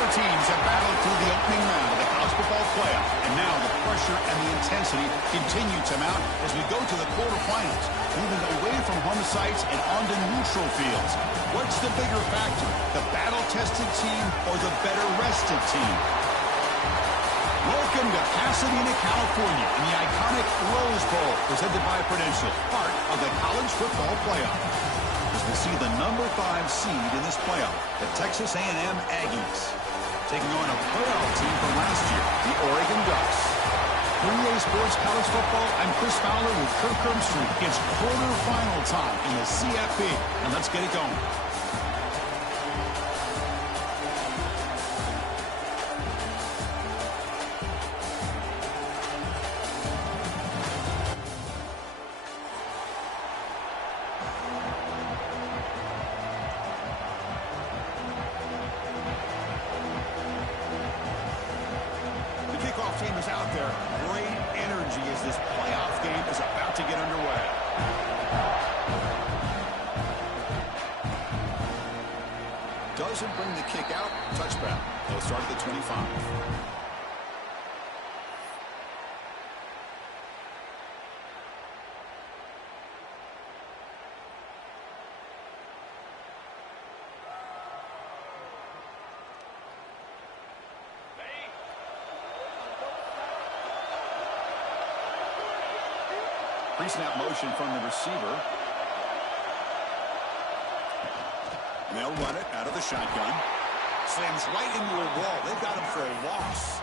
Four teams have battled through the opening round of the college football playoff, and now the pressure and the intensity continue to mount as we go to the quarterfinals, moving away from home sites and onto neutral fields. What's the bigger factor, the battle-tested team or the better-rested team? Welcome to Pasadena, California, in the iconic Rose Bowl, presented by Prudential, part of the college football playoff. As we see the number 5 seed in this playoff, the Texas A&M Aggies, taking on a playoff team from last year, the Oregon Ducks. For EA Sports College Football, I'm Chris Fowler with Kirk Herbstreit. It's quarterfinal time in the CFB, and let's get it going. Team is out there. Great energy as this playoff game is about to get underway. Doesn't bring the kick out. Touchback. They'll start at the 25. Pre-snap motion from the receiver. And they'll run it out of the shotgun. Slams right into a wall. They've got him for a loss.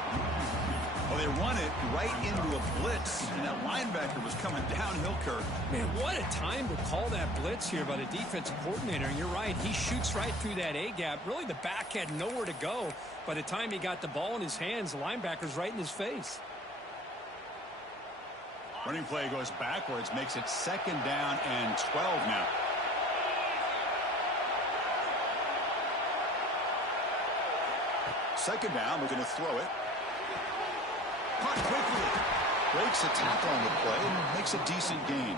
Well, they run it right into a blitz, and that linebacker was coming downhill, Kirk. Man, what a time to call that blitz here by the defensive coordinator. And you're right, he shoots right through that A-gap. Really, the back had nowhere to go. By the time he got the ball in his hands, the linebacker's right in his face. Running play goes backwards, makes it 2nd down and 12 now. Second down, we're going to throw it. Caught quickly. Breaks a tackle on the play and makes a decent gain.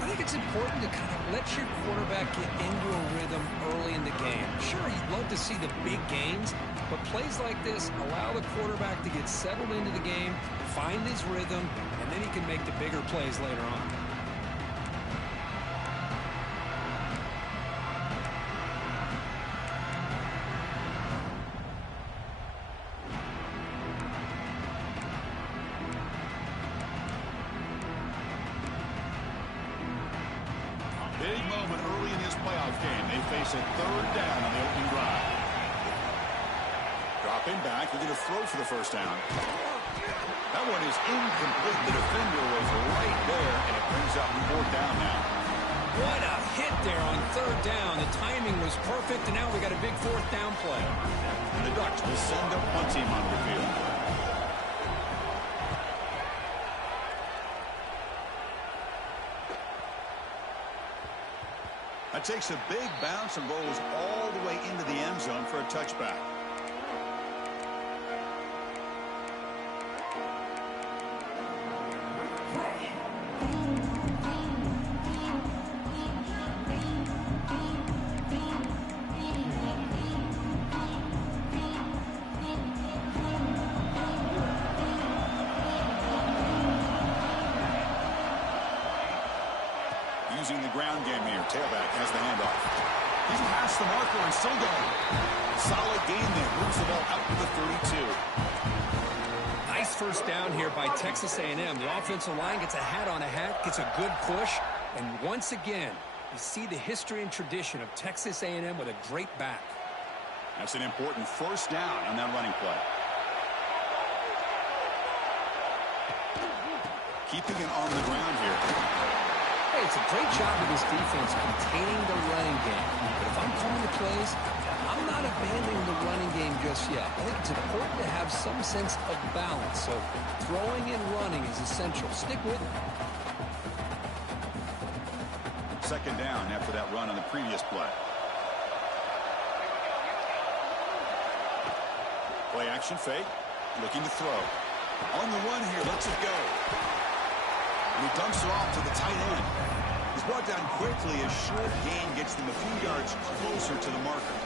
I think it's important to kind of let your quarterback get into a rhythm early in the game. Sure, you'd love to see the big gains, but plays like this allow the quarterback to get settled into the game, find his rhythm, and then he can make the bigger plays later on. Big moment early in this playoff game. They face a 3rd down on the opening drive. Dropping back, they're going to throw for the first down. That one is incomplete. The defender was right there, and it brings up 4th down now. What a hit there on 3rd down. The timing was perfect, and now we got a big 4th down play. And the Ducks will send a punt team onto the field. That takes a big bounce and rolls all the way into the end zone for a touchback. Using the ground game here. Tailback has the handoff. He's past the marker and still going. Solid gain there. Moves the ball out to the 32. Nice first down here by Texas A&M. The offensive line gets a hat on a hat, gets a good push, and once again, you see the history and tradition of Texas A&M with a great back. That's an important first down on that running play. Keeping it on the ground here. Hey, it's a great job of this defense containing the running game. But if I'm calling the plays, I'm not abandoning the running game just yet. I think it's important to have some sense of balance. So throwing and running is essential. Stick with it. 2nd down after that run on the previous play. Play action fake. Looking to throw. On the run here. Lets it go. And he dumps it off to the tight end. He's brought down quickly. A short gain gets them a few yards closer to the marker.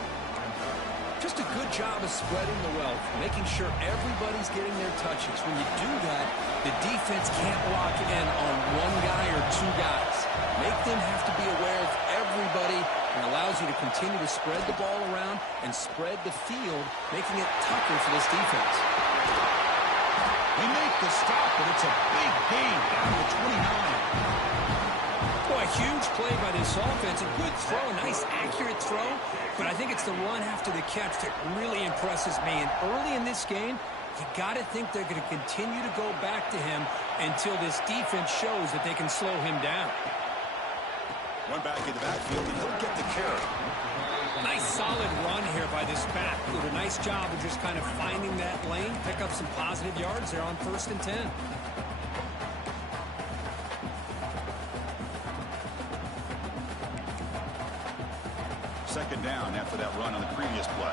Just a good job of spreading the wealth, making sure everybody's getting their touches. When you do that, the defense can't lock in on one guy or two guys. Make them have to be aware of everybody, and allows you to continue to spread the ball around and spread the field, making it tougher for this defense. They make the stop, but it's a big gain down to 29. Boy, a huge play by this offense. A good throw, a nice accurate throw. But I think it's the run after the catch that really impresses me. And early in this game, you got to think they're going to continue to go back to him until this defense shows that they can slow him down. One back in the backfield, and he'll get the carry. Nice solid run here by this back. Did a nice job of just kind of finding that lane, pick up some positive yards there on 1st and 10. Second down after that run on the previous play.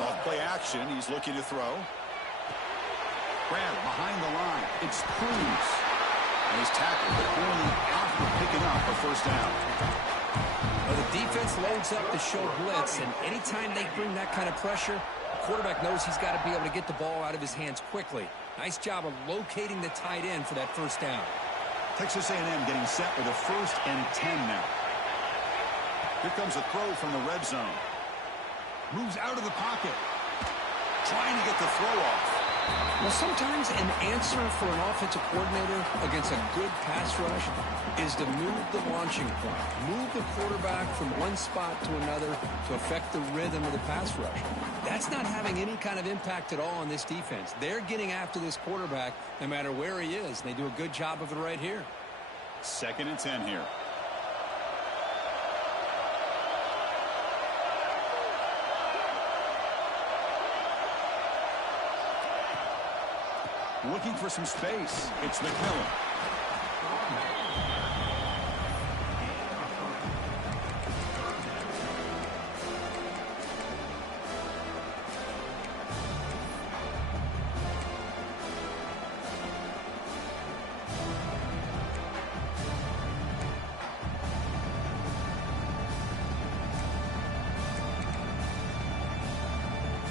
Off play action, he's looking to throw. Grab behind the line. It's Cruz. And he's tackled, but only after picking up a first down. Well, the defense loads up to show blitz, and anytime they bring that kind of pressure, the quarterback knows he's got to be able to get the ball out of his hands quickly. Nice job of locating the tight end for that first down. Texas A&M getting set with a 1st and 10 now. Here comes a throw from the red zone. Moves out of the pocket. Trying to get the throw off. Well, sometimes an answer for an offensive coordinator against a good pass rush is to move the launching point. Move the quarterback from one spot to another to affect the rhythm of the pass rush. That's not having any kind of impact at all on this defense. They're getting after this quarterback no matter where he is. They do a good job of it right here. 2nd and 10 here. Looking for some space. It's McMillan.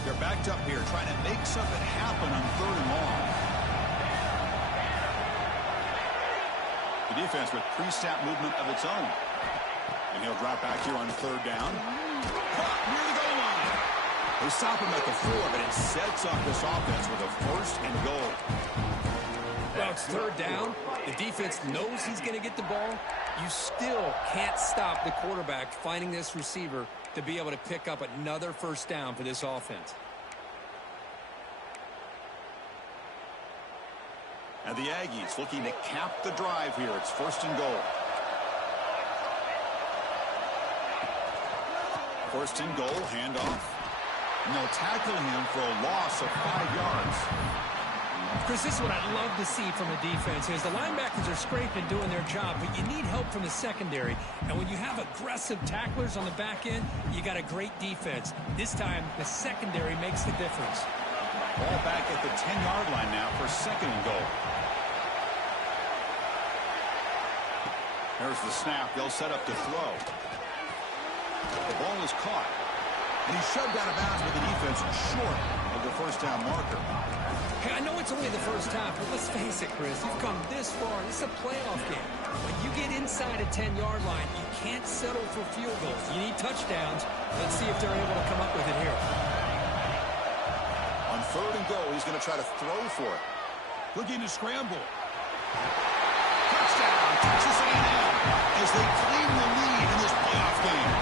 They're backed up here trying to make something happen on 3rd and long. The defense with pre-snap movement of its own. And he'll drop back here on 3rd down. Caught near the goal line. They stop him at the 4, but it sets up this offense with a 1st and goal. Well, it's 3rd down. The defense knows he's going to get the ball. You still can't stop the quarterback finding this receiver to be able to pick up another 1st down for this offense. And the Aggies looking to cap the drive here. It's 1st and goal. 1st and goal, handoff. And they'll tackle him for a loss of 5 yards. Chris, this is what I'd love to see from the defense is the linebackers are scraping, doing their job, but you need help from the secondary. And when you have aggressive tacklers on the back end, you got a great defense. This time, the secondary makes the difference. Ball back at the 10-yard line now for 2nd and goal. There's the snap. They'll set up to throw. The ball is caught. And he's shoved out of bounds with the defense short of the 1st down marker. Hey, I know it's only the first half, but let's face it, Chris. You've come this far. This is a playoff game. When you get inside a 10-yard line, you can't settle for field goals. You need touchdowns. Let's see if they're able to come up with it here. On 3rd and goal, he's going to try to throw for it. Looking to scramble. Touchdown, Texas A&M, as they claim the lead in this playoff game.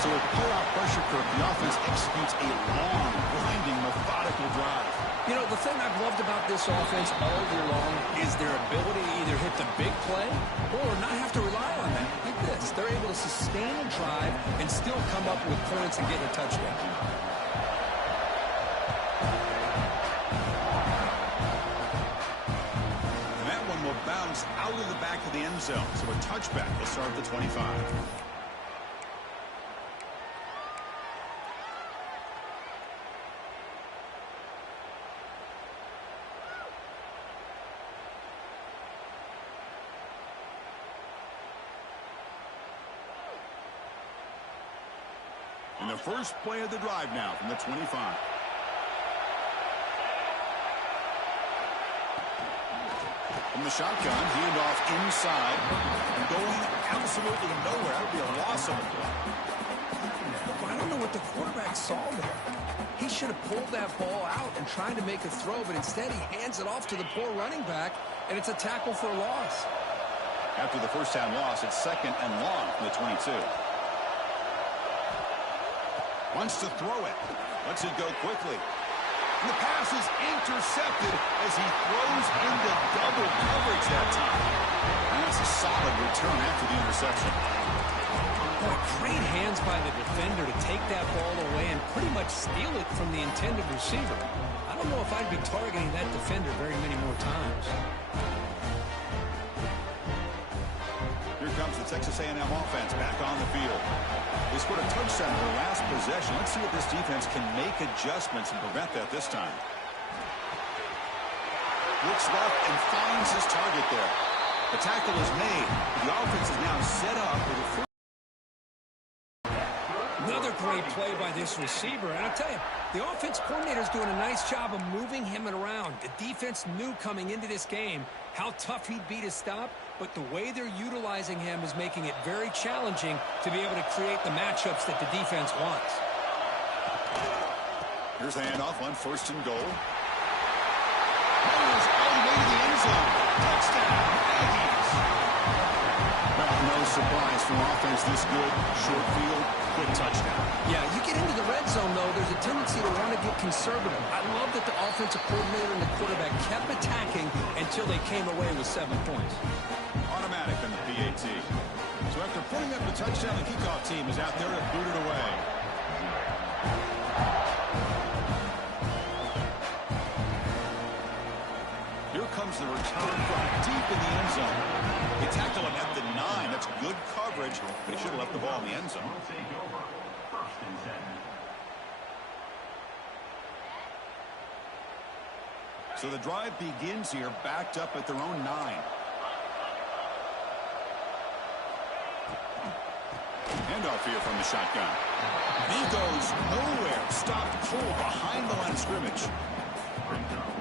So with playoff pressure curve, the offense executes a long, grinding, methodical drive. You know, the thing I've loved about this offense all year long is their ability to either hit the big play or not have to rely on that. Like this, they're able to sustain a drive and still come up with points and get a touchdown. Bounce out of the back of the end zone. So a touchback will start at the 25. And the first play of the drive now from the 25. From the shotgun, handoff inside. And going absolutely nowhere. That would be a loss of a play. I don't know what the quarterback saw there. He should have pulled that ball out and tried to make a throw, but instead he hands it off to the poor running back, and it's a tackle for a loss. After the first down loss, it's 2nd and long from the 22. Wants to throw it. Lets it go quickly. And the pass is intercepted as he throws into double coverage that time. And that's a solid return after the interception. Boy, great hands by the defender to take that ball away and pretty much steal it from the intended receiver. I don't know if I'd be targeting that defender very many more times. Here comes the Texas A&M offense back on the field. They scored a touchdown in their last possession. Let's see if this defense can make adjustments and prevent that this time. Looks left and finds his target there. The tackle is made. The offense is now set up with a first. Another great play by this receiver. And I'll tell you, the offense coordinator is doing a nice job of moving him around. The defense knew coming into this game how tough he'd be to stop, but the way they're utilizing him is making it very challenging to be able to create the matchups that the defense wants. Here's the handoff on 1st and goal. Runners all the way to the end zone. Touchdown, Aggies. Well, no surprise from offense this good. Short field, quick touchdown. Yeah, you get into the red zone, though, there's a tendency to want to get conservative. I love that the offensive coordinator and the quarterback kept attacking until they came away with 7 points. Automatic in the PAT. So after putting up the touchdown, the kickoff team is out there to boot it away. Here comes the return from deep in the end zone. They tackle him at the 9. That's good coverage, but he should have left the ball in the end zone. So the drive begins here, backed up at their own 9. Handoff here from the shotgun. He goes nowhere. Stopped cold behind the line of scrimmage.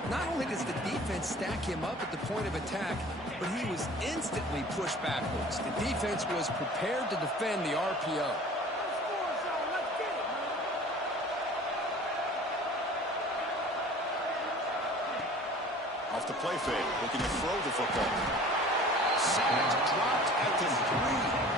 Not only does the defense stack him up at the point of attack, but he was instantly pushed backwards. The defense was prepared to defend the RPO. Off the play fake, looking to throw the football. Sacked, dropped at the 3.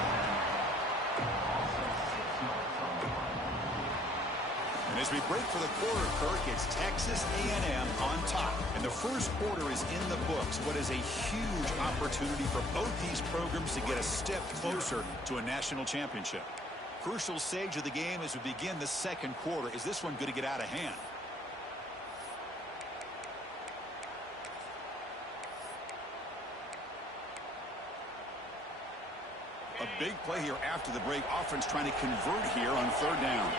And as we break for the quarter, Kirk, it's Texas A&M on top. And the first quarter is in the books. What is a huge opportunity for both these programs to get a step closer to a national championship. Crucial stage of the game as we begin the second quarter. Is this one going to get out of hand? A big play here after the break. Offense trying to convert here on 3rd down.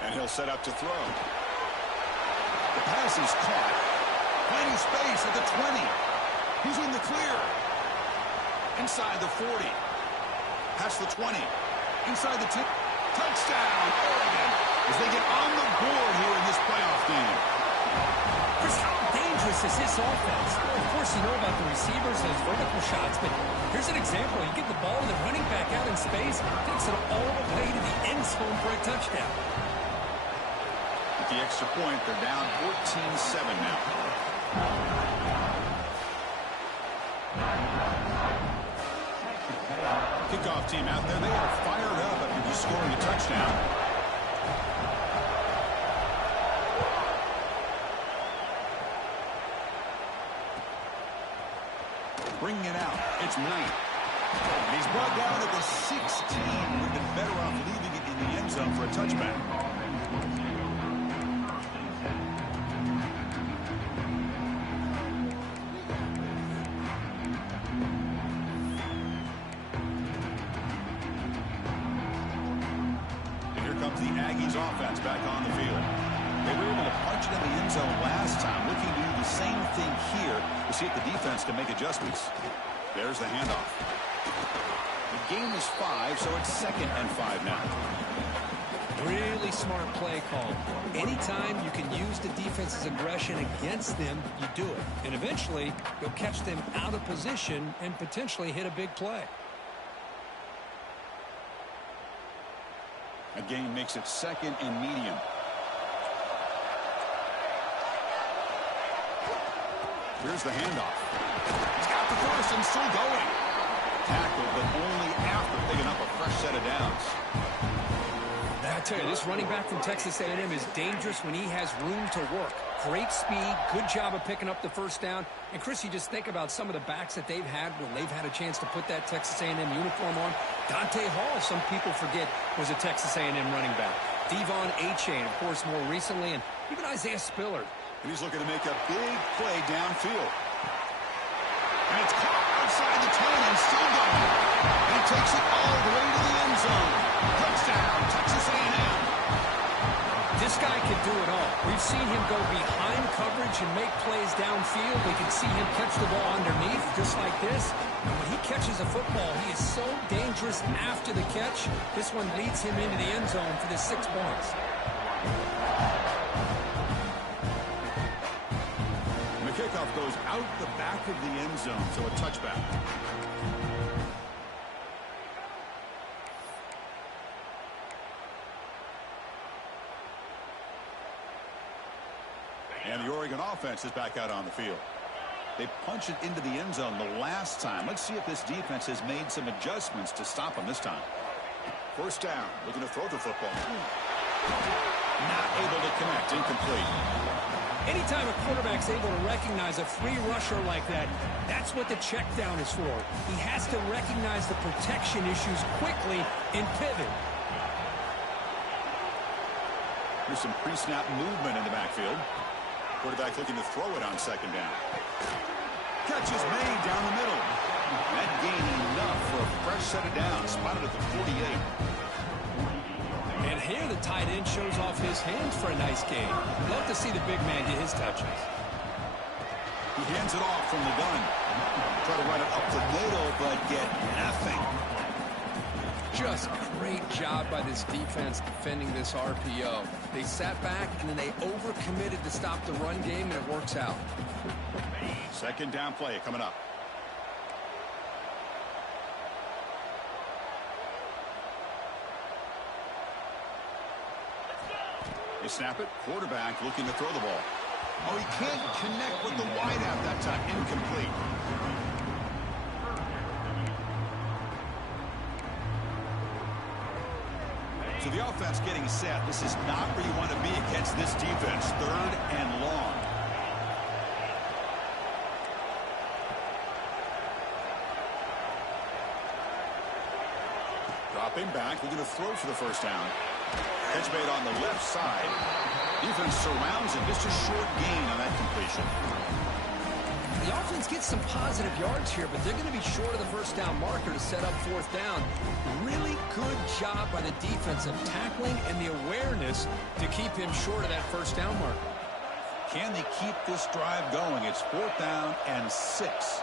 And he'll set up to throw. The pass is caught. Finding space at the 20. He's in the clear. Inside the 40. Past the 20. Inside the 10. Touchdown, Oregon. As they get on the board here in this playoff game. Chris, how dangerous is this offense? Of course, you know about the receivers, those vertical shots, but here's an example. You get the ball and the running back out in space, takes it all the way to the end zone for a touchdown. With the extra point, they're down 14-7 now. Kickoff team out there. They are fired up after just scoring a touchdown. Bringing it out. It's Knight. And he's brought down at the 16. Would have been better off leaving it in the end zone for a touchback. And here comes the Aggies offense back on the field. They were able to punch it in the end zone last time, looking to do the same thing here to see if the defense can make adjustments. There's the handoff. The game is 5, so it's 2nd and 5 now. Really smart play call. Anytime you can use the defense's aggression against them, you do it. And eventually, you'll catch them out of position and potentially hit a big play. A gain makes it 2nd and medium. Here's the handoff. He's got the first and still going. Tackle, but only after picking up a fresh set of downs. I tell you, this running back from Texas A&M is dangerous when he has room to work. Great speed, good job of picking up the first down. And, Chris, you just think about some of the backs that they've had when they've had a chance to put that Texas A&M uniform on. Dante Hall, some people forget, was a Texas A&M running back. Devon Achane, of course, more recently, and even Isaiah Spiller. And he's looking to make a big play downfield. And it's caught outside the 10 and still going. And he takes it all the way to the end zone. Touchdown, Texas A&M. This guy can do it all. We've seen him go behind coverage and make plays downfield. We can see him catch the ball underneath, just like this. And when he catches a football, he is so dangerous after the catch. This one leads him into the end zone for the 6 points. And the kickoff goes out the back of the end zone, so a touchback. And the Oregon offense is back out on the field. They punch it into the end zone the last time. Let's see if this defense has made some adjustments to stop them this time. First down, looking to throw the football. Not able to connect, incomplete. Anytime a quarterback's able to recognize a free rusher like that, that's what the check down is for. He has to recognize the protection issues quickly and pivot. There's some pre-snap movement in the backfield. Quarterback looking to throw it on 2nd down. Catch is made down the middle. That gain enough for a fresh set of downs. Spotted at the 48. And here the tight end shows off his hands for a nice gain. Love to see the big man get his touches. He hands it off from the gun. Try to run it up the middle, but get nothing. Just great job by this defense defending this RPO. They sat back, and then they overcommitted to stop the run game, and it works out. 2nd down play coming up. They snap it. Quarterback looking to throw the ball. Oh, he can't connect with the wideout that time. Incomplete. So the offense getting set. This is not where you want to be against this defense. 3rd and long. Dropping back, looking to throw for the first down. Catch made on the left side. Defense surrounds it. Just a short gain on that completion. The offense gets some positive yards here, but they're going to be short of the first down marker to set up 4th down. Really good job by the defense of tackling and the awareness to keep him short of that first down marker. Can they keep this drive going? It's 4th down and 6.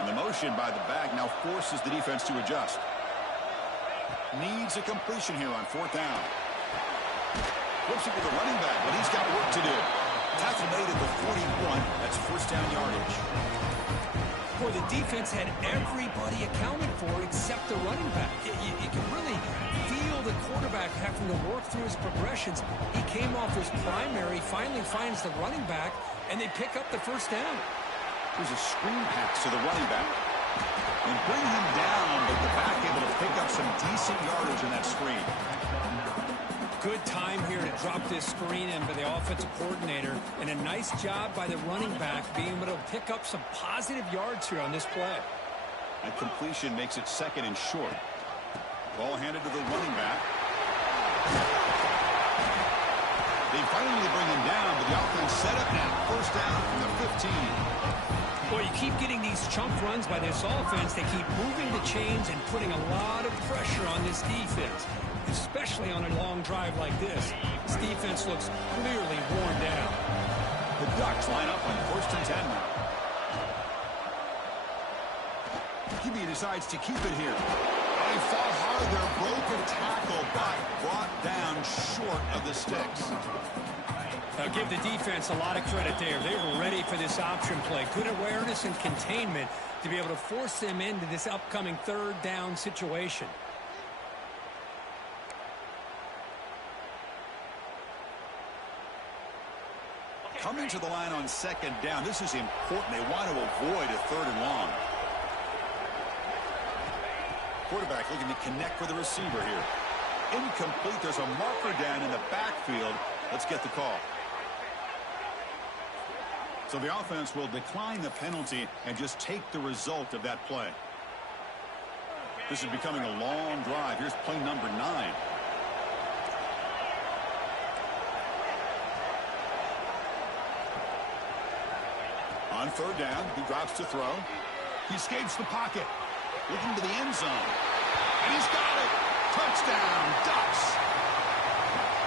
And the motion by the back now forces the defense to adjust. Needs a completion here on 4th down. Flips it to the running back, but he's got work to do. Tackle made at the 41. That's first down yardage. Boy, the defense had everybody accounted for except the running back. You can really feel the quarterback having to work through his progressions. He came off his primary, finally finds the running back, and they pick up the first down. There's a screen pass to the running back. And bring him down, but the back able to pick up some decent yardage in that screen. Good time here to drop this screen in by the offensive coordinator, and a nice job by the running back being able to pick up some positive yards here on this play. That completion makes it 2nd and short. Ball handed to the running back. They finally bring him down, but the offense set up now. First down from the 15. Boy, you keep getting these chunk runs by this offense. They keep moving the chains and putting a lot of pressure on this defense, especially on a long drive like this. This defense looks clearly worn down. The Ducks line up on 1st and 10 now. QB decides to keep it here. He fought hard there, broke a tackle, but brought down short of the sticks. I'll give the defense a lot of credit there. They were ready for this option play. Good awareness and containment to be able to force them into this upcoming 3rd down situation. Coming to the line on 2nd down. This is important. They want to avoid a 3rd and long. Quarterback looking to connect with the receiver here. Incomplete. There's a marker down in the backfield. Let's get the call. So the offense will decline the penalty and just take the result of that play. This is becoming a long drive. Here's play number 9. On 3rd down, he drops to throw. He escapes the pocket. Looking to the end zone. And he's got it. Touchdown, Ducks.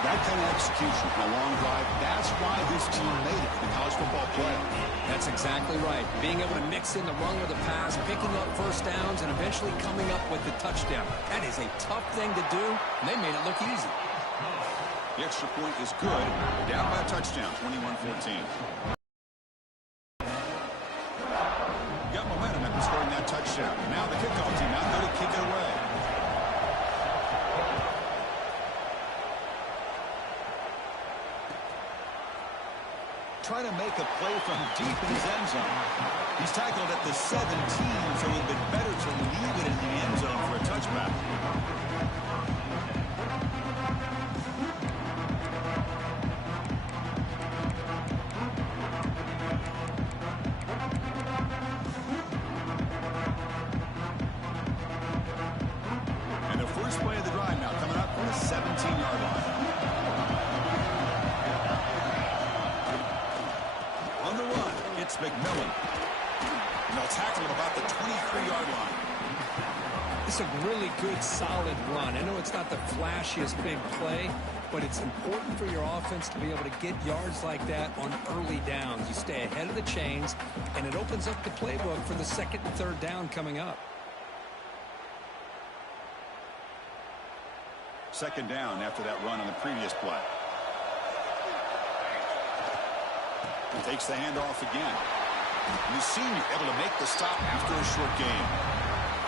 That kind of execution on a long drive, that's why this team made it in the college football playoff. That's exactly right. Being able to mix in the run with the pass, picking up 1st downs, and eventually coming up with the touchdown. That is a tough thing to do, and they made it look easy. The extra point is good. Down by a touchdown, 21-14. Got momentum after scoring that touchdown. Now the kickoff team out there to kick it away. Trying to make a play from deep in his end zone. He's tackled at the 17, so it would have been better to leave it in the end zone for a touchback. And the first play of the drive now coming up from the 17-yard line. On the run, it's McMillan. And they'll tackle him about the 23-yard line. It's a really good, solid run. I know it's not the flashiest big play, but it's important for your offense to be able to get yards like that on early downs. You stay ahead of the chains, and it opens up the playbook for the 2nd and 3rd down coming up. 2nd down after that run on the previous play. He takes the handoff again. And the senior able to make the stop after a short game.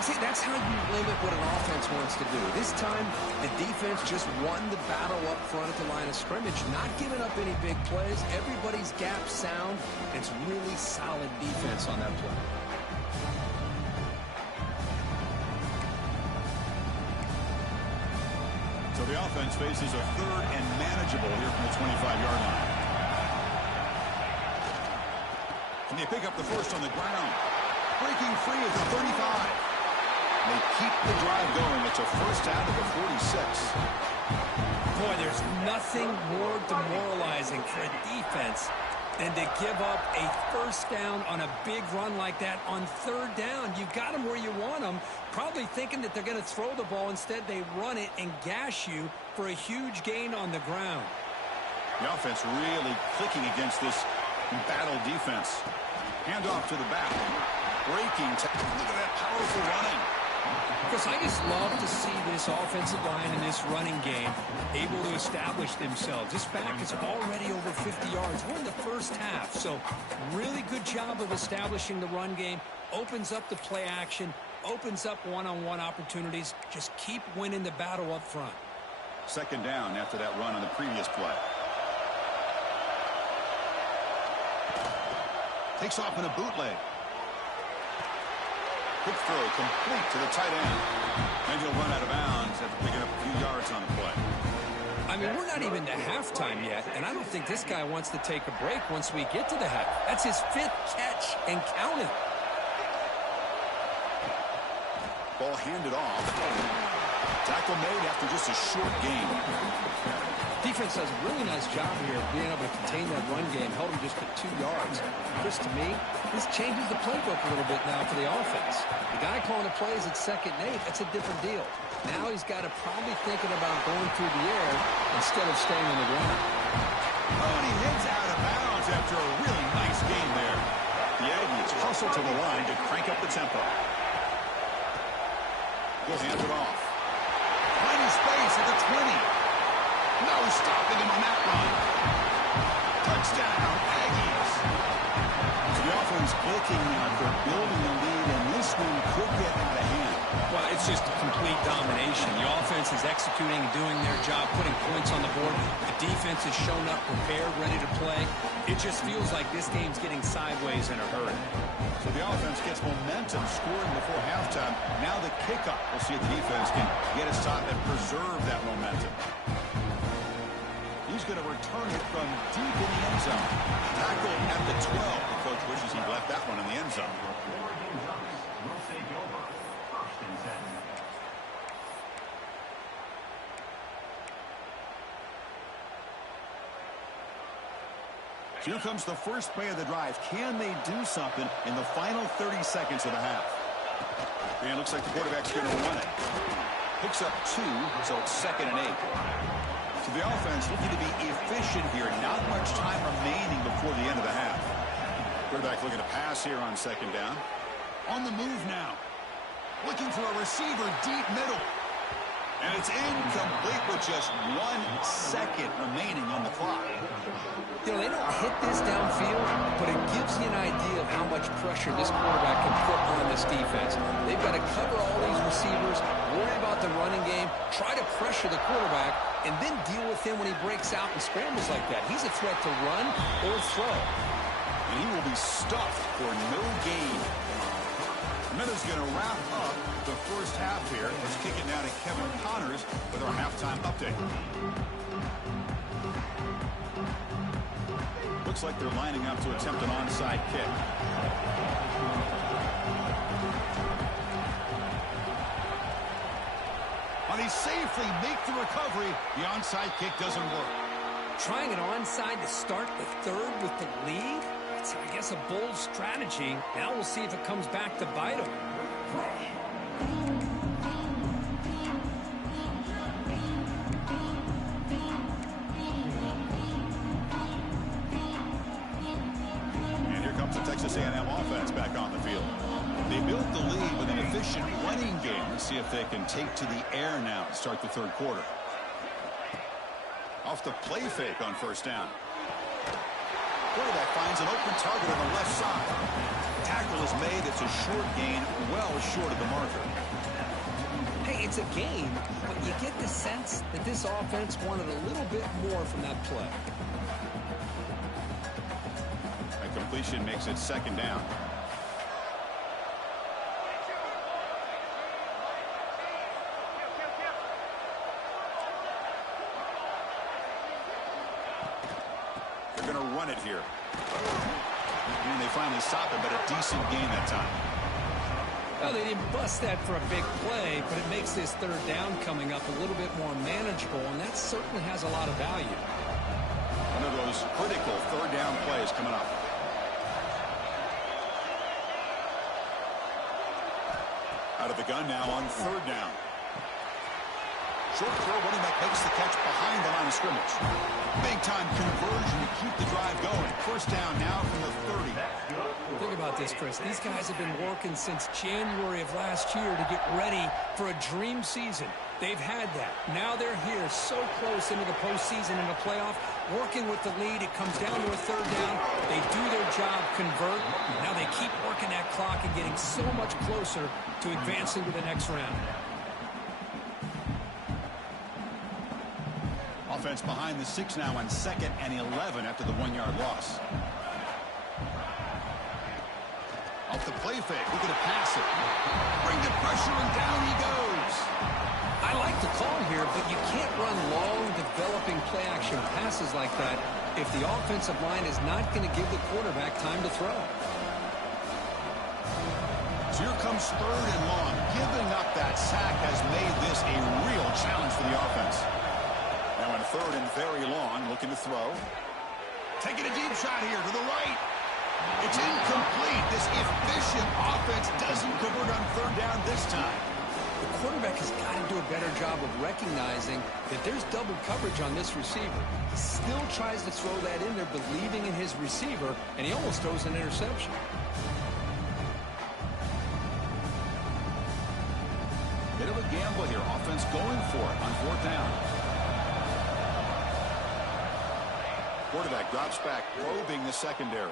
See, that's how you limit what an offense wants to do. This time, the defense just won the battle up front at the line of scrimmage, not giving up any big plays. Everybody's gap sound. It's really solid defense on that play. So the offense faces a 3rd and manageable here from the 25-yard line. And they pick up the first on the ground. Breaking free at the 35. They keep the drive going. It's a first out of the 46. Boy, there's nothing more demoralizing for a defense than to give up a 1st down on a big run like that on 3rd down. You got them where you want them, probably thinking that they're going to throw the ball. Instead, they run it and gash you for a huge gain on the ground. The offense really clicking against this battle defense. Handoff to the back. Breaking. Look at that powerful running. Because I just love to see this offensive line and this running game able to establish themselves. This back is already over 50 yards. We're in the 1st half, so really good job of establishing the run game. Opens up the play action, opens up one-on-one opportunities. Just keep winning the battle up front. 2nd down after that run on the previous play. Takes off in a bootleg. Quick throw complete to the tight end. And he'll run out of bounds after picking up a few yards on the play. I mean, we're not even to halftime yet, and I don't think this guy wants to take a break once we get to the half. That's his 5th catch and counting. Ball handed off. Tackle made after just a short gain. Defense does a really nice job here of being able to contain that run game. Held him just to 2 yards. Chris, to me, this changes the playbook a little bit now for the offense. The guy calling the plays at 2nd and 8, that's a different deal. Now he's got to probably thinking about going through the air instead of staying on the ground. Oh, and he heads out of bounds after a whistle to the line to crank up the tempo. He'll hand it off. Plenty of space at the 20. No stopping him on that run. Touchdown, Aggies. So the offense clicking now. They're building the lead, and this one could get out of hand. Well, it's just complete domination. The offense is executing and doing their job, putting points on the board. The defense has shown up, prepared, ready to play. It just feels like this game's getting sideways in a hurry. So the offense gets momentum, scoring before halftime. Now the kickoff. We'll see if the defense can get a stop and preserve that momentum. He's going to return it from deep in the end zone. Tackle at the 12. The coach wishes he left that one in the end zone. Here comes the first play of the drive. Can they do something in the final 30 seconds of the half? And it looks like the quarterback's going to run it. Picks up 2, so it's 2nd and 8. So the offense looking to be efficient here. Not much time remaining before the end of the half. Quarterback looking to pass here on 2nd down. On the move now. Looking for a receiver deep middle. And it's incomplete with just 1 second remaining on the clock. You know, they don't hit this downfield, but it gives you an idea of how much pressure this quarterback can put on this defense. They've got to cover all these receivers, worry about the running game, try to pressure the quarterback, and then deal with him when he breaks out and scrambles like that. He's a threat to run or throw. And he will be stuffed for no gain. Minutes going to wrap up the first half here. Let's kick it now to Kevin Connors with our halftime update. Looks like they're lining up to attempt an onside kick. And he safely makes the recovery. The onside kick doesn't work. Trying an onside to start the third with the lead? It's, I guess, a bold strategy. Now we'll see if it comes back to bite him. And here comes the Texas A&M offense back on the field. They built the lead with an efficient running game. Let's see if they can take to the air now to start the third quarter. Off the play fake on 1st down. Quarterback finds an open target on the left side. Tackle is made. It's a short gain, well short of the marker. Hey, it's a game, but you get the sense that this offense wanted a little bit more from that play. A completion makes it 2nd down. They're going to run it here. And they finally stop it, but a decent gain that time. Well, they didn't bust that for a big play, but it makes this 3rd down coming up a little bit more manageable, and that certainly has a lot of value. One of those critical 3rd down plays coming up. Out of the gun now on 3rd down. Short throw, running back makes the catch behind the line of scrimmage. Big-time conversion to keep the drive going. 1st down now from the 30. Think about this, Chris. These guys have been working since January of last year to get ready for a dream season. They've had that. Now they're here so close into the postseason and the playoff, working with the lead. It comes down to a 3rd down. They do their job, convert. Now they keep working that clock and getting so much closer to advancing to the next round. Offense behind the 6 now on 2nd and 11 after the 1-yard loss. Off the play fake, looking to pass it. Bring the pressure and down he goes. I like the call here, but you can't run long, developing play-action passes like that if the offensive line is not going to give the quarterback time to throw. So here comes 3rd and long. Giving up that sack has made this a real challenge for the offense. Now on 3rd and very long, looking to throw. Taking a deep shot here to the right. It's incomplete. This efficient offense doesn't convert on 3rd down this time. The quarterback has got to do a better job of recognizing that there's double coverage on this receiver. He still tries to throw that in there, believing in his receiver, and he almost throws an interception. bit of a gamble here. Offense going for it on fourth down. Quarterback drops back, probing the secondary.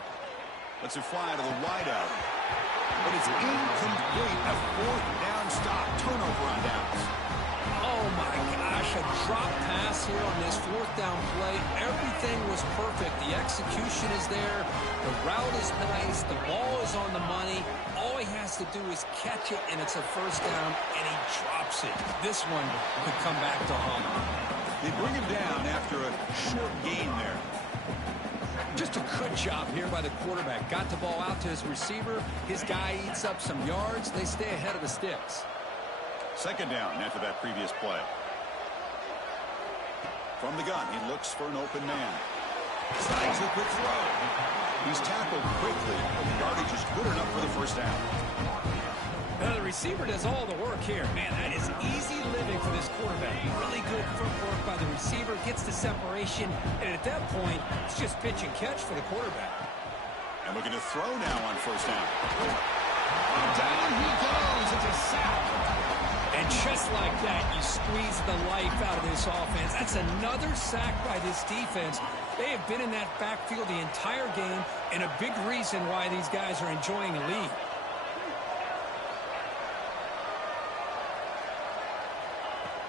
Lets it fly to the wideout. But it's incomplete. A fourth down stop. Turnover on downs. Oh, my gosh. A drop pass here on this fourth down play. Everything was perfect. The execution is there. The route is nice. The ball is on the money. All he has to do is catch it, and it's a first down, and he drops it. This one could come back to haunt him. They bring him down after a short gain there. Just a good job here by the quarterback. Got the ball out to his receiver. His guy eats up some yards. They stay ahead of the sticks. Second down after that previous play. From the gun, he looks for an open man. Slides a quick throw. He's tackled quickly, but the yardage is good enough for the first down. Now the receiver does all the work here. Man, that is easy living for this quarterback. Really good footwork by the receiver. Gets the separation, and at that point, it's just pitch and catch for the quarterback. And looking to throw now on first down. Down he goes. It's a sack. And just like that, you squeeze the life out of this offense. That's another sack by this defense. They have been in that backfield the entire game, and a big reason why these guys are enjoying a lead.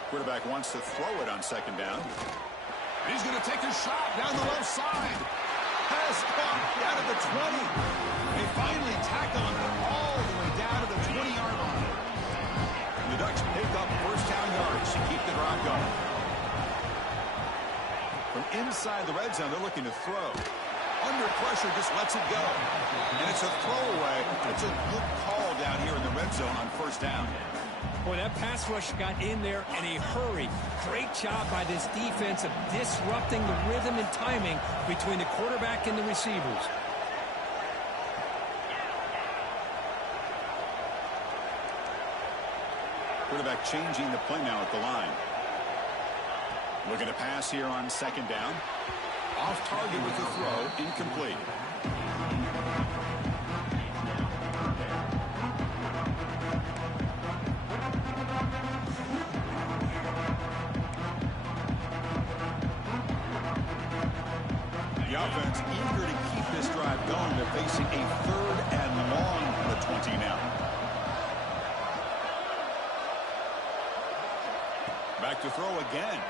Quarterback wants to throw it on second down. And he's going to take a shot down the left side. Pass caught down at the 20. They finally tackle him all the way down to the 20-yard line. The Ducks pick up first down yards to keep the drive going. From inside the red zone, they're looking to throw. Under pressure, just lets it go. And it's a throwaway. It's a good call down here in the red zone on first down. Boy, that pass rush got in there in a hurry. Great job by this defense of disrupting the rhythm and timing between the quarterback and the receivers. Quarterback changing the play now at the line. Looking to pass here on second down. Off target with the throw, incomplete. The offense eager to keep this drive going. They're facing a third and long from the 20 now. Back to throw again.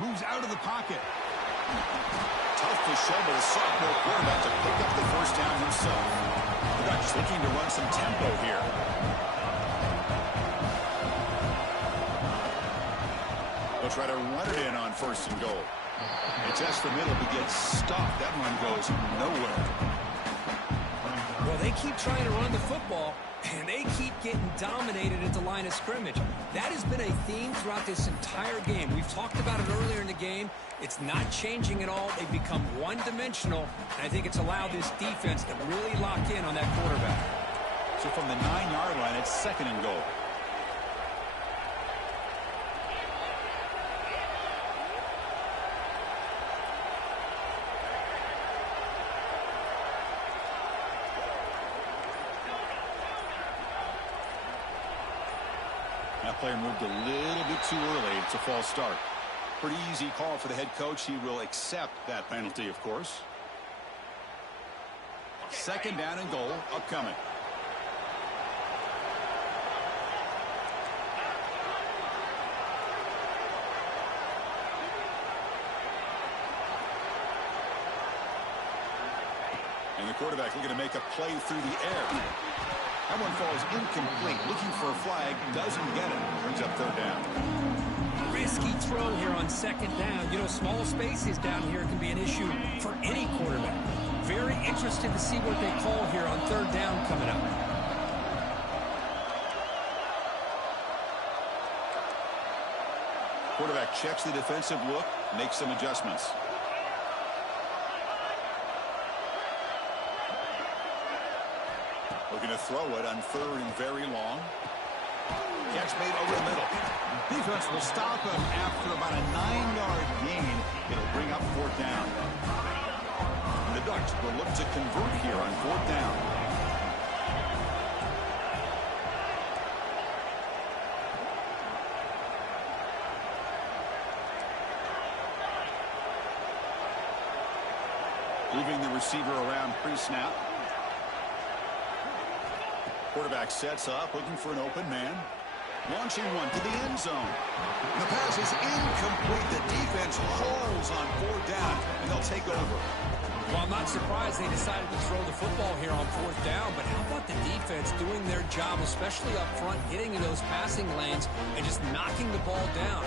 Moves out of the pocket. Tough to show, but a sophomore quarterback to pick up the first down himself. The Ducks looking to run some tempo here. They'll try to run it in on first and goal. They test the middle, but gets stopped. That run goes nowhere. Well, they keep trying to run the football, and they keep getting dominated at the line of scrimmage. That has been a theme throughout this entire game. We've talked about it earlier in the game. It's not changing at all. They've become one-dimensional, and I think it's allowed this defense to really lock in on that quarterback. So from the 9-yard line, it's second and goal. That player moved a little bit too early. It's a false start. Pretty easy call for the head coach. He will accept that penalty, of course. Second down and goal upcoming. And the quarterback looking to make a play through the air. That one falls incomplete. Looking for a flag. Doesn't get it. Brings up third down. Risky throw here on second down. You know, small spaces down here can be an issue for any quarterback. Very interested to see what they call here on third down coming up. Quarterback checks the defensive look, makes some adjustments. Looking to throw it on third and very long. Catch made over the middle. Defense will stop him after about a 9-yard gain. It'll bring up fourth down. The Ducks will look to convert here on fourth down. Moving the receiver around pre-snap. Quarterback sets up, looking for an open man. Launching one to the end zone. The pass is incomplete. The defense holds on 4th down, and they'll take over. Well, I'm not surprised they decided to throw the football here on 4th down, but how about the defense doing their job, especially up front, getting in those passing lanes and just knocking the ball down?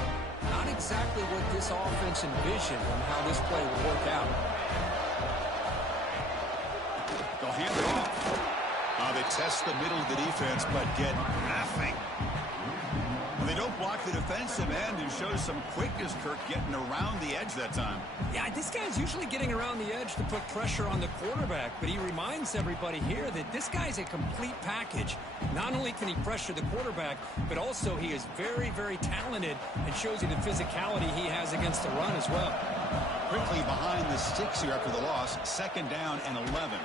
Not exactly what this offense envisioned on how this play will work out. They'll hand it off. They test the middle of the defense, but get nothing. They don't block the defensive end and show some quickness, Kirk, getting around the edge that time. Yeah, this guy's usually getting around the edge to put pressure on the quarterback, but he reminds everybody here that this guy's a complete package. Not only can he pressure the quarterback, but also he is very, very talented and shows you the physicality he has against the run as well. Quickly behind the sticks here after the loss, 2nd down and 11.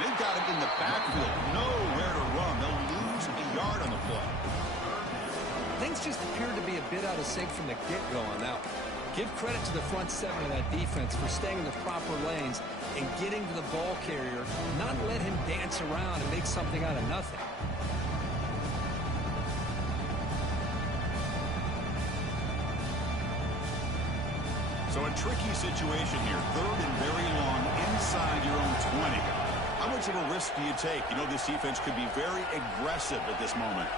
They've got him in the backfield, nowhere to run. They'll lose a yard on the play. Things just appear to be a bit out of sync from the get-go on that one. Give credit to the front 7 of that defense for staying in the proper lanes and getting to the ball carrier, not let him dance around and make something out of nothing. So a tricky situation here. 3rd and very long inside your own 20. How much of a risk do you take? You know this defense could be very aggressive at this moment.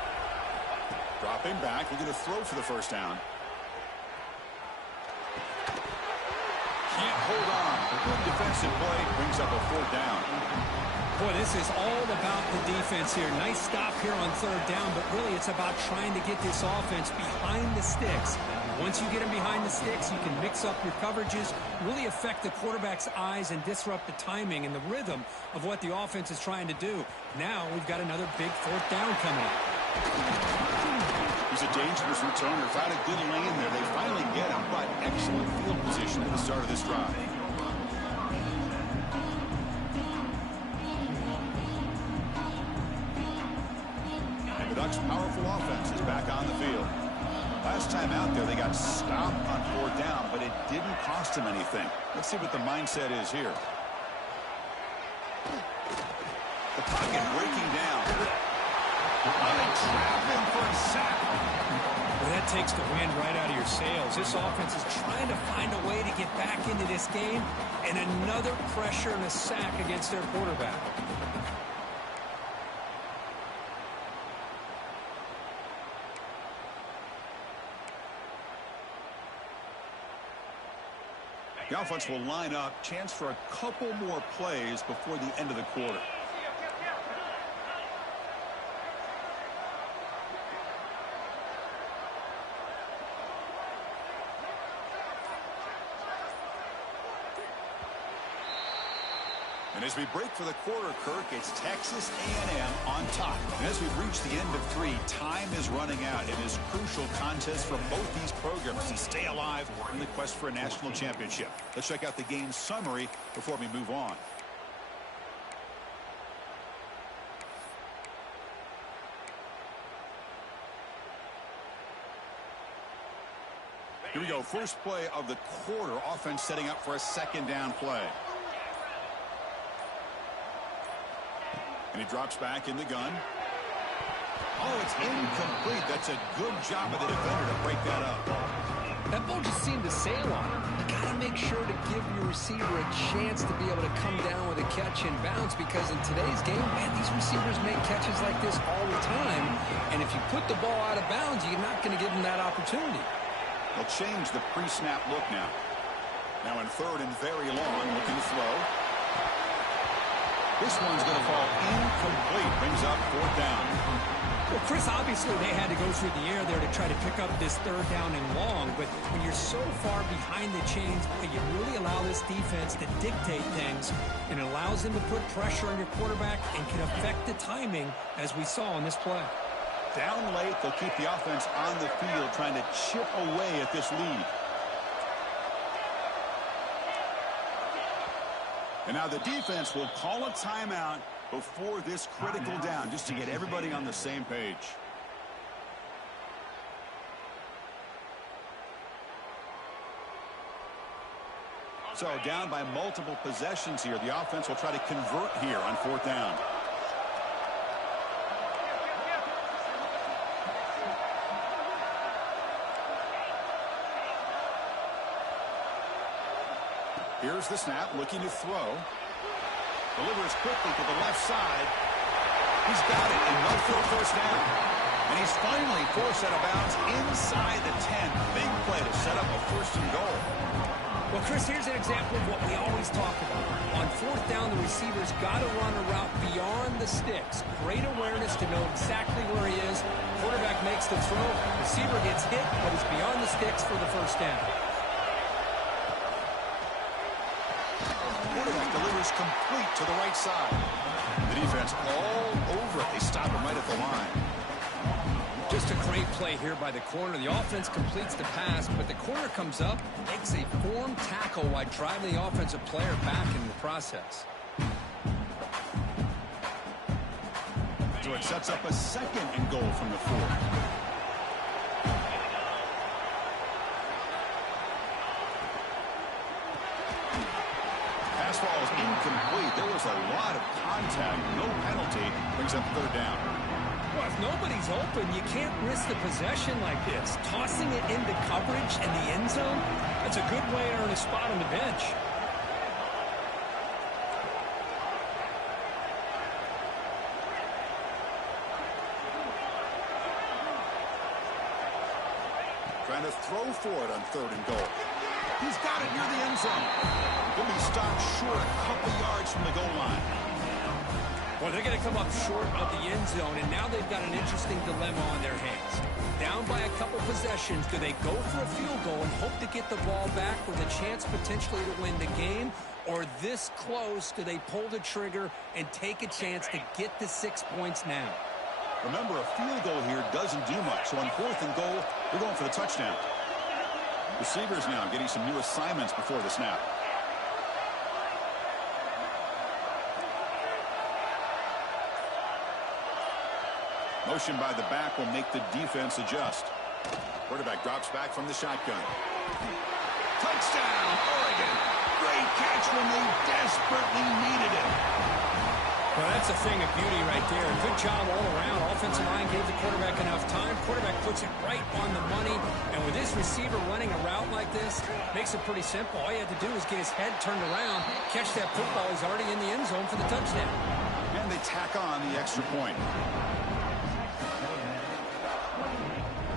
Dropping back, we're going to throw for the 1st down. Can't hold on. A good defensive play brings up a 4th down. Boy, this is all about the defense here. Nice stop here on 3rd down, but really it's about trying to get this offense behind the sticks. Once you get them behind the sticks, you can mix up your coverages, really affect the quarterback's eyes and disrupt the timing and the rhythm of what the offense is trying to do. Now we've got another big 4th down coming up. He's a dangerous returner. Found a good lane there. They finally get him, but excellent field position at the start of this drive. And the Ducks' powerful offense is back on the field. Last time out there, they got stopped on 4th down, but it didn't cost them anything. Let's see what the mindset is here. The pocket breaking down. They trap him for a sack. Well, that takes the wind right out of your sails. This offense is trying to find a way to get back into this game, and another pressure and a sack against their quarterback. The offense will line up. Chance for a couple more plays before the end of the quarter. And as we break for the quarter, Kirk, it's Texas A&M on top. And as we've reached the end of 3, time is running out. It is a crucial contest for both these programs to stay alive in the quest for a national championship. Let's check out the game summary before we move on. Here we go. First play of the quarter. Offense setting up for a 2nd down play. And he drops back in the gun. Oh, it's incomplete. That's a good job of the defender to break that up. That ball just seemed to sail on him. You got to make sure to give your receiver a chance to be able to come down with a catch and bounce, because in today's game, man, these receivers make catches like this all the time. And if you put the ball out of bounds, you're not going to give them that opportunity. They'll change the pre-snap look now. Now in 3rd and very long, looking to throw. This one's going to fall incomplete. Brings up 4th down. Well, Chris, obviously they had to go through the air there to try to pick up this 3rd down and long. But when you're so far behind the chains, you really allow this defense to dictate things. And it allows them to put pressure on your quarterback and can affect the timing, as we saw in this play. Down late, they'll keep the offense on the field trying to chip away at this lead. And now the defense will call a timeout before this critical down, just to get everybody on the same page. So down by multiple possessions here. The offense will try to convert here on 4th down. Here's the snap, looking to throw. Delivers quickly to the left side. He's got it, and no for a first down. And he's finally forced out of bounds inside the 10. Big play to set up a 1st and goal. Well, Chris, here's an example of what we always talk about. On 4th down, the receiver's got to run a route beyond the sticks. Great awareness to know exactly where he is. Quarterback makes the throw. Receiver gets hit, but is beyond the sticks for the 1st down. Quarterback delivers complete to the right side. The defense all over it. They stop him right at the line. Just a great play here by the corner. The offense completes the pass, but the corner comes up, makes a form tackle while driving the offensive player back in the process. So it sets up a 2nd and goal from the 4. Pass ball is incomplete. There was a lot of contact. No penalty. Brings up 3rd down. Well, if nobody's open, you can't risk the possession like this. Tossing it into coverage in the end zone, that's a good way to earn a spot on the bench. Trying to throw for it on 3rd and goal. He's got it near the end zone. He'll be stopped short a couple yards from the goal line. Well, they're going to come up short of the end zone, and now they've got an interesting dilemma on their hands. Down by a couple possessions, do they go for a field goal and hope to get the ball back with a chance potentially to win the game? Or this close, do they pull the trigger and take a chance to get the 6 points now? Remember, a field goal here doesn't do much. So on 4th and goal, they're going for the touchdown. Receivers now getting some new assignments before the snap. Motion by the back will make the defense adjust. Quarterback drops back from the shotgun. Touchdown, Oregon. Great catch when they desperately needed it. Well, that's a thing of beauty right there. Good job all around. Offensive line gave the quarterback enough time. Quarterback puts it right on the money. And with this receiver running a route like this, makes it pretty simple. All you had to do is get his head turned around, catch that football. He's already in the end zone for the touchdown. And they tack on the extra point.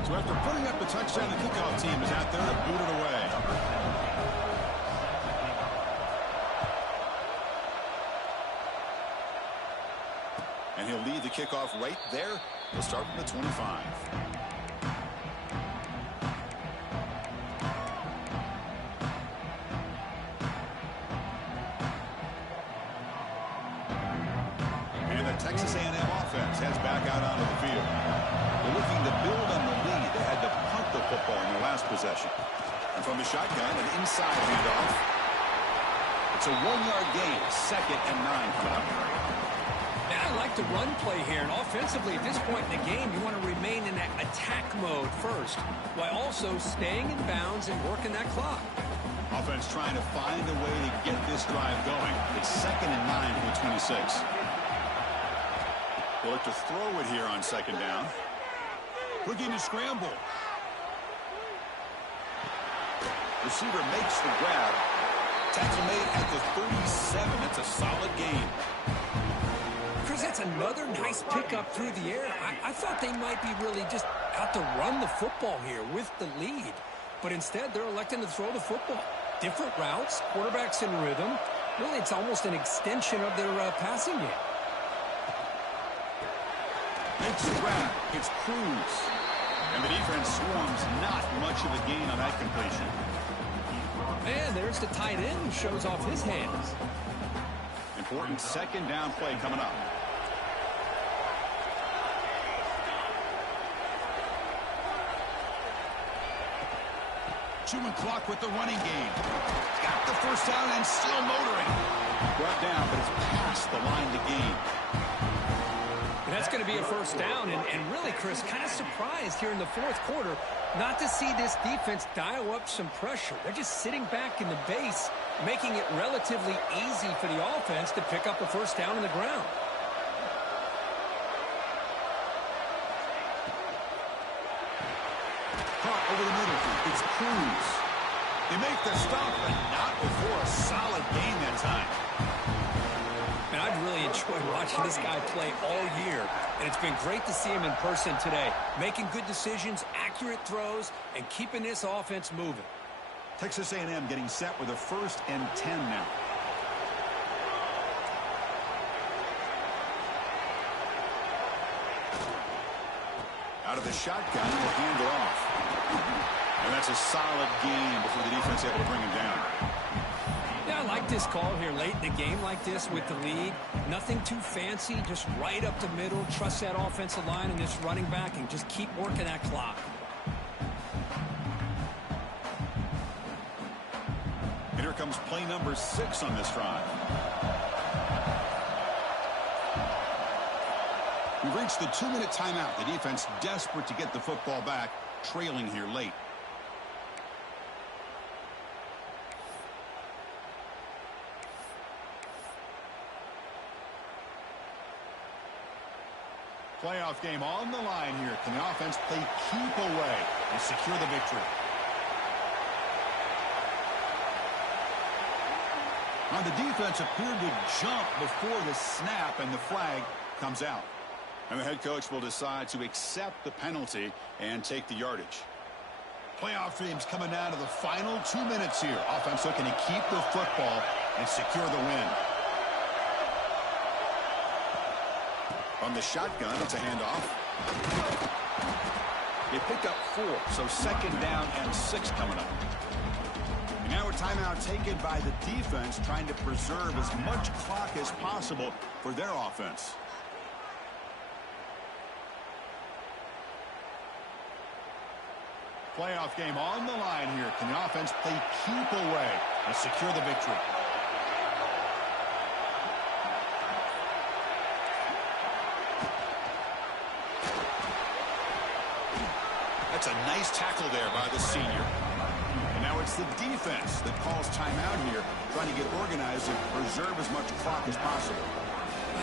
So after putting up the touchdown, the kickoff team is out there to boot it away. And he'll lead the kickoff right there. He'll start from the 25. And the Texas A&M offense heads back out onto the field. They're looking to build on the lead. They had to punt the football in their last possession. And from the shotgun, an inside handoff. It's a 1-yard gain. 2nd and 9 coming up. And I like the run play here. And offensively, at this point in the game, you want to remain in that attack mode first, while also staying in bounds and working that clock. Offense trying to find a way to get this drive going. It's 2nd and 9 from the 26. They'll look to throw it here on 2nd down. Looking to scramble. Receiver makes the grab. Tackle made at the 37. That's a solid gain. Chris, that's another nice pickup through the air. I thought they might be really just out to run the football here with the lead. But instead, they're electing to throw the football. Different routes, quarterbacks in rhythm. Really, it's almost an extension of their passing game. Makes the grab. It's Cruz. And the defense swarms not much of a gain on that completion. And there's the tight end who shows off his hands. Important 2nd down play coming up. Chewing clock with the running game. Got the first down and still motoring. Brought down, but it's past the line to gain. And that's going to be a first down. And really, Chris, kind of surprised here in the 4th quarter not to see this defense dial up some pressure. They're just sitting back in the base, making it relatively easy for the offense to pick up a first down on the ground. Caught over the middle. It's Cruz. They make the stop, but not before a solid game that time. And I've really enjoyed watching this guy play all year, and it's been great to see him in person today, making good decisions, accurate throws, and keeping this offense moving. Texas A&M getting set with a 1st and 10 now. Out of the shotgun, will hand it off. And that's a solid gain before the defense able to bring him down. Yeah, I like this call here late in the game like this with the lead. Nothing too fancy, just right up the middle. Trust that offensive line and this running back and just keep working that clock. And here comes play number 6 on this drive. We've reached the 2-minute timeout. The defense desperate to get the football back, trailing here late. Playoff game on the line here. Can the offense play keep away and secure the victory? Now the defense appeared to jump before the snap, and the flag comes out. And the head coach will decide to accept the penalty and take the yardage. Playoff teams coming down to the final 2 minutes here. Offense looking to keep the football and secure the win. On the shotgun, it's a handoff. They pick up 4, so 2nd down and 6 coming up. And now a timeout taken by the defense, trying to preserve as much clock as possible for their offense. Playoff game on the line here. Can the offense play keep away and secure the victory? That's a nice tackle there by the senior. And now it's the defense that calls timeout here, trying to get organized and preserve as much clock as possible.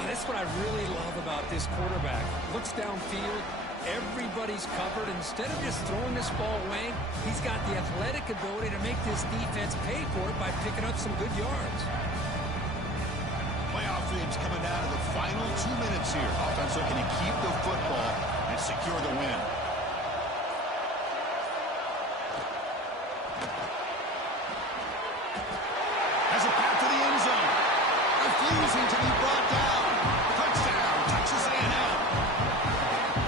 That's what I really love about this quarterback. Looks downfield. Everybody's covered. Instead of just throwing this ball away, he's got the athletic ability to make this defense pay for it by picking up some good yards. Playoff teams coming down to the final 2 minutes here. Offense looking to keep the football and secure the win. Has a path to the end zone. Refusing to be brought down. Touchdown, Texas A&M.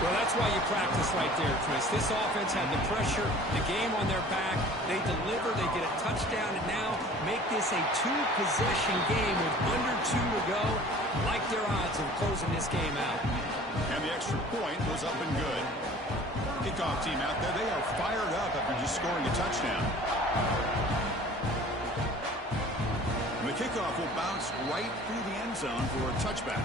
Well, that's why you practice right there, Chris. This offense had the pressure, the game on their back. They deliver, they get a touchdown, and now make this a 2-possession game with under 2 to go. Like their odds of closing this game out. And the extra point was up and good. Kickoff team out there, they are fired up after just scoring a touchdown. And the kickoff will bounce right through the end zone for a touchback.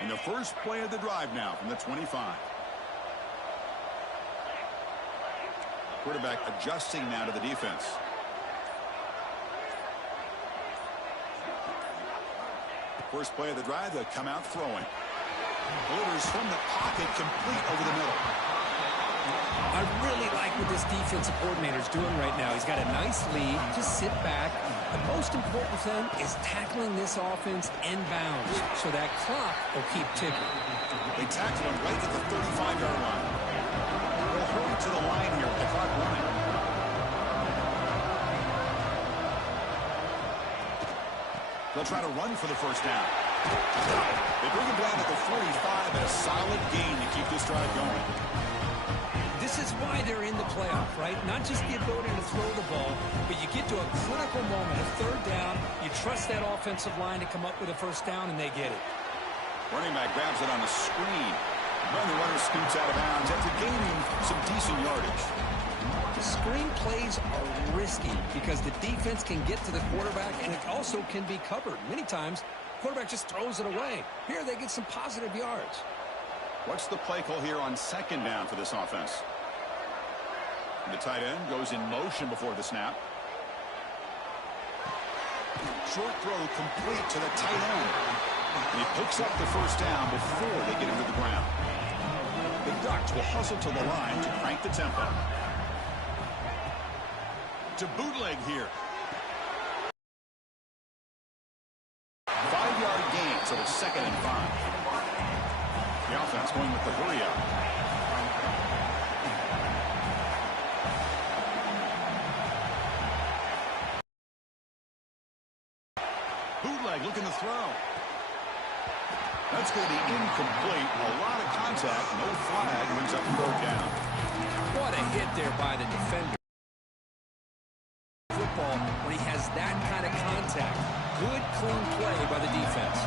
And the first play of the drive now from the 25. Quarterback adjusting now to the defense. First play of the drive, they'll come out throwing. Delivers from the pocket, complete over the middle. I really like what this defensive coordinator is doing right now. He's got a nice lead. Just sit back. The most important thing is tackling this offense inbounds so that clock will keep ticking. They tackle him right at the 35-yard line. They'll hurry to the line here with the clock running. They'll try to run for the first down. They bring him down at the 45 and a solid gain to keep this drive going. This is why they're in the playoff, right? Not just the ability to throw the ball, but you get to a critical moment, a third down, you trust that offensive line to come up with a first down, and they get it. Running back grabs it on the screen. Well, the runner scoots out of bounds after gaining some decent yardage. Screen plays are risky because the defense can get to the quarterback, and it also can be covered. Many times, the quarterback just throws it away. Here, they get some positive yards. What's the play call here on second down for this offense? The tight end goes in motion before the snap. Short throw complete to the tight end. And he picks up the first down before they get him to the ground. The Ducks will hustle to the line to crank the tempo. To bootleg here. 5-yard gain, so it's 2nd and 5. The offense going with the hurry up. Bootleg looking to throw. That's going to be incomplete. A lot of contact. No flag. Brings up 3rd down. What a hit there by the defender. Football when he has that kind of contact. Good, clean play by the defense.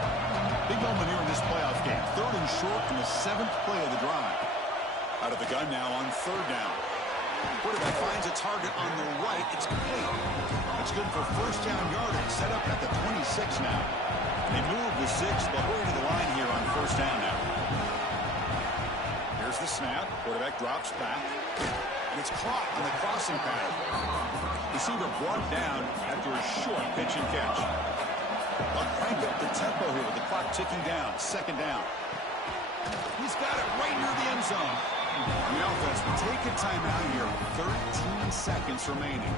Big moment here in this playoff game. 3rd and short in the 7th play of the drive. Out of the gun now on 3rd down. Quarterback finds a target on the right. It's complete. That's good for first down yardage. Set up at the 26 now. They move the 6. They'll hurry to the line here on first down now. Here's the snap. Quarterback drops back. And it's caught on the crossing pattern. Receiver brought down after a short pitch and catch. They'll crank up the tempo here with the clock ticking down. 2nd down. He's got it right near the end zone. The offense will take a timeout here. 13 seconds remaining.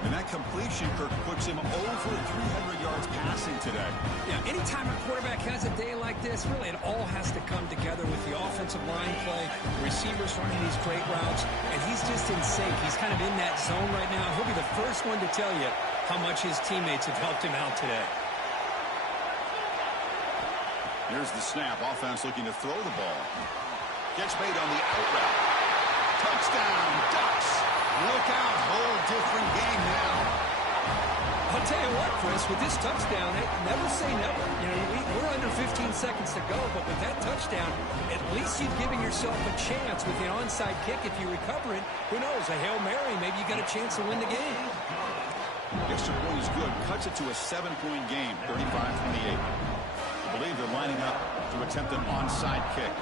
And that completion, Kirk, puts him over 300 yards passing today. Yeah, anytime a quarterback has a day like this, really it all has to come together with the offensive line play, the receivers running these great routes, and he's just in sync. He's kind of in that zone right now. He'll be the first one to tell you how much his teammates have helped him out today. Here's the snap. Offense looking to throw the ball. Gets made on the out route. Touchdown, Ducks. Look out. Whole different game now. I'll tell you what, Chris, with this touchdown, never say never. You know, we're under 15 seconds to go, but with that touchdown, at least you've given yourself a chance with the onside kick. If you recover it, who knows, a Hail Mary, maybe you got a chance to win the game. Extra point is good. Cuts it to a 7-point game, 35-28. I believe they're lining up to attempt an onside kick.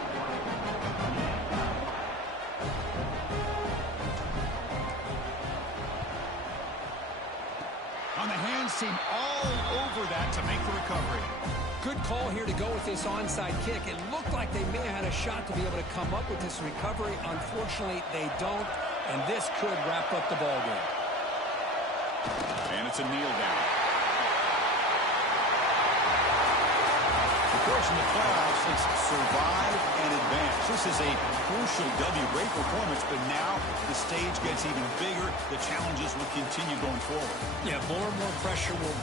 On the hands team all over that to make the recovery. Good call here to go with this onside kick. It looked like they may have had a shot to be able to come up with this recovery. Unfortunately, they don't, and this could wrap up the ball game. And it's a kneel down. Of course, in the playoffs, it's survive and advance. This is a crucial W. Great performance, but now the stage gets even bigger. The challenges will continue going forward. Yeah, more and more pressure will